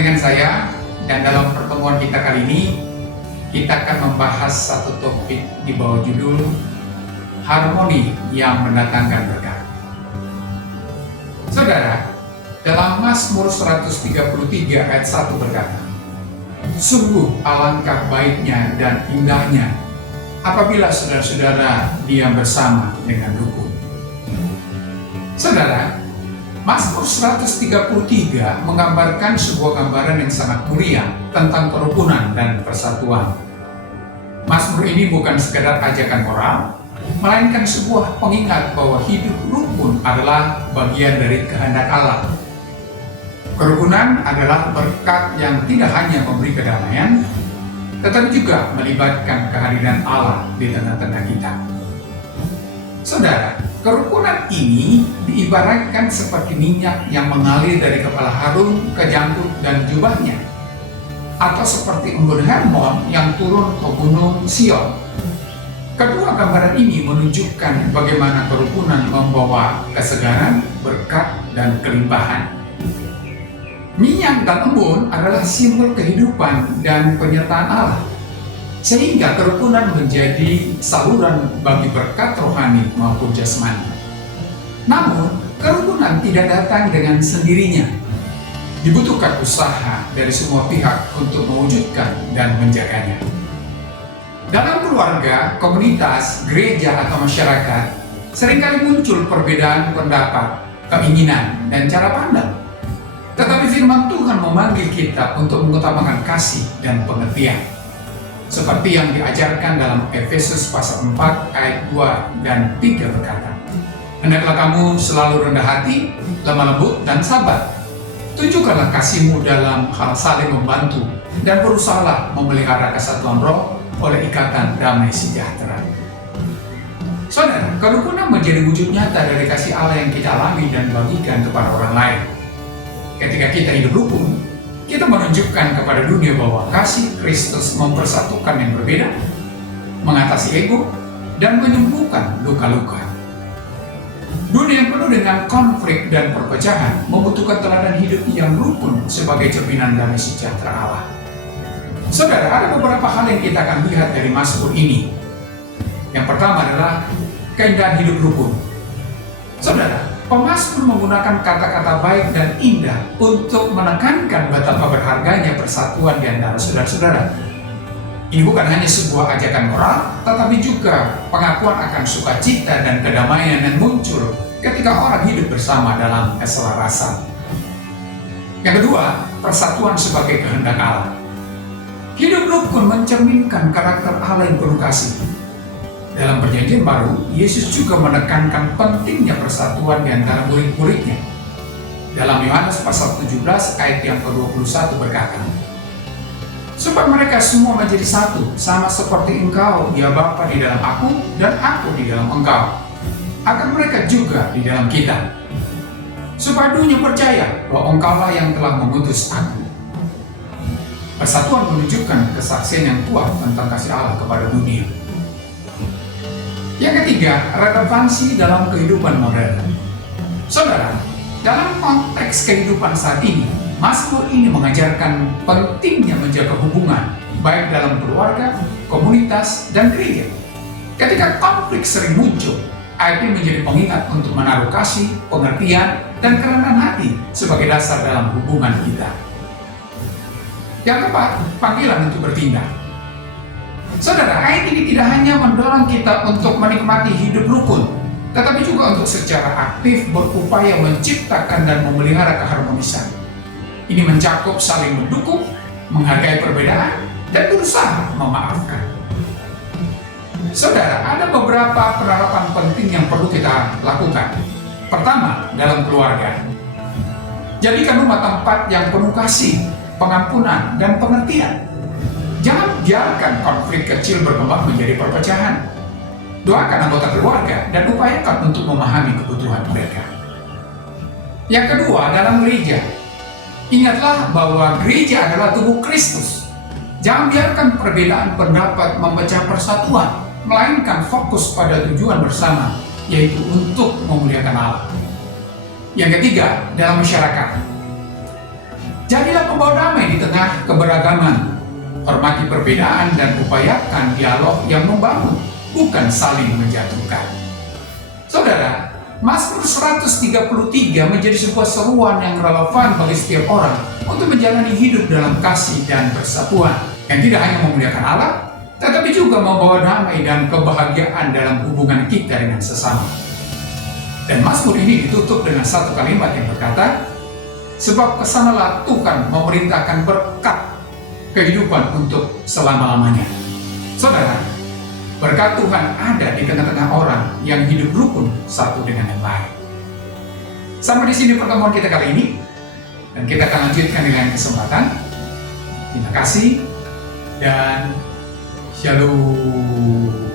dengan saya, dan dalam pertemuan kita kali ini kita akan membahas satu topik di bawah judul harmoni yang mendatangkan berkat. Saudara, dalam Mazmur 133 ayat 1 berkata, "Sungguh alangkah baiknya dan indahnya apabila saudara-saudara diam bersama dengan rukun." Saudara, Mazmur 133 menggambarkan sebuah gambaran yang sangat mulia tentang kerukunan dan persatuan. Mazmur ini bukan sekedar ajakan moral, melainkan sebuah pengingat bahwa hidup rukun adalah bagian dari kehendak Allah. Kerukunan adalah berkat yang tidak hanya memberi kedamaian, tetapi juga melibatkan kehadiran Allah di tengah-tengah kita. Saudara, kerukunan ini diibaratkan seperti minyak yang mengalir dari kepala Harun ke janggut dan jubahnya, atau seperti embun Hermon yang turun ke gunung Sion. Kedua gambaran ini menunjukkan bagaimana kerukunan membawa kesegaran, berkat, dan kelimpahan. Minyak dan embun adalah simbol kehidupan dan penyertaan Allah, sehingga kerukunan menjadi saluran bagi berkat rohani maupun jasmani. Namun, kerukunan tidak datang dengan sendirinya. Dibutuhkan usaha dari semua pihak untuk mewujudkan dan menjaganya. Dalam keluarga, komunitas, gereja, atau masyarakat, seringkali muncul perbedaan pendapat, keinginan, dan cara pandang. Tetapi firman Tuhan memanggil kita untuk mengutamakan kasih dan pengertian. Seperti yang diajarkan dalam Efesus pasal 4 ayat 2 dan 3 berkata, "Hendaklah kamu selalu rendah hati, lemah lembut, dan sabar. Tunjukkanlah kasihmu dalam hal saling membantu, dan berusahalah memelihara kesatuan roh oleh ikatan damai sejahtera." Saudara, kerukunan menjadi wujud nyata dari kasih Allah yang kita alami dan bagikan kepada orang lain. Ketika kita hidup rukun, kita menunjukkan kepada dunia bahwa kasih Kristus mempersatukan yang berbeda, mengatasi ego, dan menyembuhkan luka-luka. Dunia yang penuh dengan konflik dan perpecahan membutuhkan teladan hidup yang rukun sebagai cerminan damai sejahtera Allah. Saudara, ada beberapa hal yang kita akan lihat dari Mazmur ini. Yang pertama adalah keindahan hidup rukun. Saudara, pemazmur menggunakan kata-kata baik dan indah untuk menekankan betapa berharganya persatuan di antara saudara-saudara. Ini bukan hanya sebuah ajakan moral, tetapi juga pengakuan akan sukacita dan kedamaian yang muncul ketika orang hidup bersama dalam keselarasan. Yang kedua, persatuan sebagai kehendak Allah. Hidup rukun mencerminkan karakter Allah yang penuh kasih. Dalam Perjanjian Baru, Yesus juga menekankan pentingnya persatuan di antara murid-muridnya. Dalam Yohanes pasal 17 ayat yang ke-21 berkata, "Supaya mereka semua menjadi satu, sama seperti Engkau, ya Bapa, di dalam aku, dan aku di dalam Engkau, agar mereka juga di dalam kita. Supaya dunia percaya bahwa Engkaulah yang telah mengutus aku." Persatuan menunjukkan kesaksian yang kuat tentang kasih Allah kepada dunia. Yang ketiga, relevansi dalam kehidupan modern. Saudara, dalam konteks kehidupan saat ini, Mazmur ini mengajarkan pentingnya menjaga hubungan, baik dalam keluarga, komunitas, dan gereja. Ketika konflik sering muncul, ayat ini menjadi pengingat untuk menaruh kasih, pengertian, dan kerendahan hati sebagai dasar dalam hubungan kita. Yang keempat, panggilan untuk bertindak. Saudara, ayat ini tidak hanya mendorong kita untuk menikmati hidup rukun, tetapi juga untuk secara aktif berupaya menciptakan dan memelihara keharmonisan. Ini mencakup saling mendukung, menghargai perbedaan, dan berusaha memaafkan. Saudara, ada beberapa penerapan penting yang perlu kita lakukan. Pertama, dalam keluarga. Jadikan rumah tempat yang penuh kasih, pengampunan, dan pengertian. Jangan biarkan konflik kecil berkembang menjadi perpecahan. Doakan anggota keluarga dan upayakan untuk memahami kebutuhan mereka. Yang kedua, dalam gereja. Ingatlah bahwa gereja adalah tubuh Kristus. Jangan biarkan perbedaan pendapat memecah persatuan, melainkan fokus pada tujuan bersama, yaitu untuk memuliakan Allah. Yang ketiga, dalam masyarakat. Jadilah pembawa damai di tengah keberagaman. Hormati perbedaan dan upayakan dialog yang membangun, bukan saling menjatuhkan. Saudara, Mazmur 133 menjadi sebuah seruan yang relevan bagi setiap orang untuk menjalani hidup dalam kasih dan persatuan, yang tidak hanya memuliakan Allah, tetapi juga membawa damai dan kebahagiaan dalam hubungan kita dengan sesama. Dan Mazmur ini ditutup dengan satu kalimat yang berkata, sebab kesanalah Tuhan memerintahkan berkat kehidupan untuk selama-lamanya. Saudara, berkat Tuhan ada di tengah-tengah orang yang hidup rukun satu dengan yang lain. Sampai di sini pertemuan kita kali ini, dan kita akan lanjutkan dengan kesempatan. Terima kasih dan shalom.